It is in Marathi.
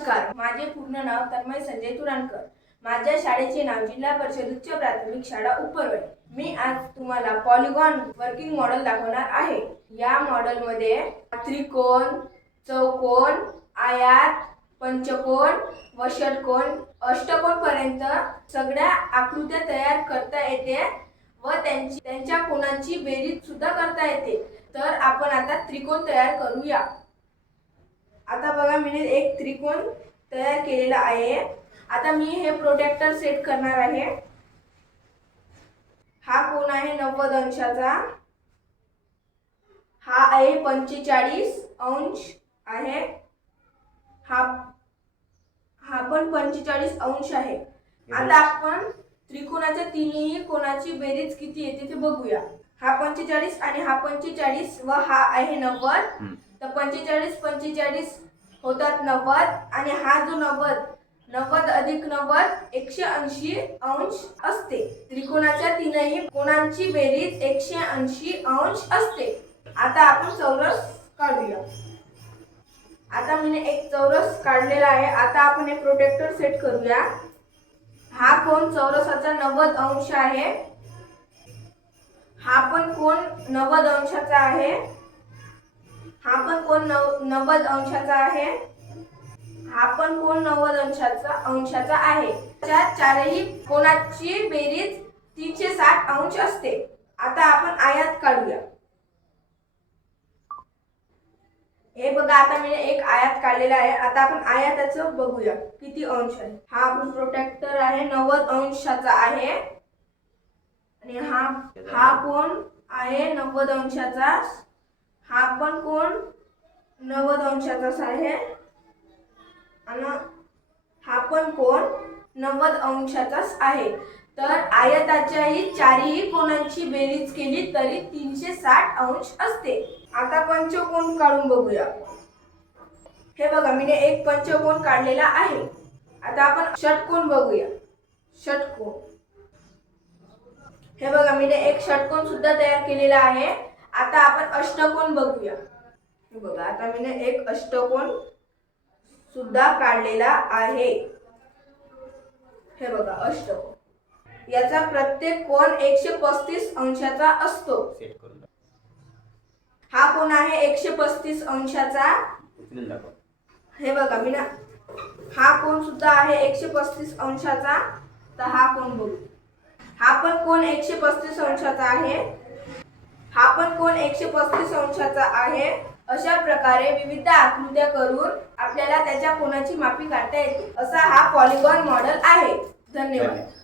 नमस्कार. माझे पूर्ण नाव तन्मय संजय तुराणकर माझ्या शाळेचे नाव जिल्हा परिषद उच्च प्राथमिक शाळा उपरवय मी आज तुम्हाला पॉलिगॉन वर्किंग मॉडेल दाखवणार आहे. या मॉडेलमध्ये त्रिकोण चौकोन आयात पंचकोन व षटकोन अष्टकोन पर्यंत सगळ्या आकृत्या तयार करता येते व त्यांची त्यांच्या कोणांची बेरीज सुद्धा करता येते. तर आपण आता त्रिकोण तयार करूया. आता बघा मी एक त्रिकोण तयार केलेला आहे. आता मी हे प्रोटेक्टर सेट करणार आहे. हा कोण आहे नव्वद अंशाचा. हा आहे पंचेचाळीस अंश आहे. हा हा पण पंचेचाळीस अंश आहे. आता आपण त्रिकोणाच्या तिन्ही कोणाची बेरीज किती येते ते बघूया. हा पंचेचाळीस आणि हा पंचेचाळीस व हा आहे नव्वद. तर पंचेचाळीस पंचेचाळीस होतात नव्वद आणि हा जो नव्वद नव्वद अधिक नव्वद एकशे ऐंशी अंश असते. त्रिकोणाच्या तीनही कोणांची बेरीज एकशे ऐंशी अंश असते. आता आपण चौरस काढूया. आता मी एक चौरस काढलेला आहे. आता आपण एक प्रोटेक्टर सेट करूया. हा कोण चौरसाचा नव्वद अंश आहे? हा पण कोण नव्वद अंशाचा आहे? कोण नव नव्वद अंशाचा आहे? हा पण कोण नव्वद अंशाचा अंशाचा आहे. त्या चारही कोणाची बेरीज तीनशे साठ अंश असते. आता आपण आयात काढूया. हे बघा आता मी एक आयात काढलेला आहे. आता आपण आयाताचं बघूया. किती अंश आहे? हा आपण प्रोटेक्टर आहे नव्वद अंशाचा आहे. आणि हा हा कोण आहे? नव्वद अंशाचा. हा पण कोण? नव्वद अंशाचाच आहे आणि हा पण कोण? नव्वद अंशाचाच आहे. तर आयताच्याही चारही कोणांची बेरीज केली तरी तीनशे साठ अंश असते. आता पंचकोन काढून बघूया. हे बघा मी एक पंचकोन काढलेला आहे. आता आपण षटकोन बघूया. षटकोन. हे बघा मी एक षटकोन सुद्धा तयार केलेला आहे. आता आपण अष्टकोन बघूया. बघा आता मी एक अष्टकोन सुद्धा काढलेला आहे. हे बघा अष्टकोन. याचा प्रत्येक कोण एकशे पस्तीस अंशाचा असतो. हा कोण आहे एकशे पस्तीस अंशाचा. हे बघा मी ना हा कोण सुद्धा आहे एकशे पस्तीस अंशाचा. तर हा कोण बघू. हा पण कोण एकशे पस्तीस अंशाचा आहे. हा पण कोण एकशे पस्तीस अंशाचा आहे. अशा प्रकारे विविध आकृत्या करून आपल्याला त्याच्या कोणाची मापी काढता येते असा हा पॉलिगॉन मॉडेल आहे. धन्यवाद. धन्यवाद.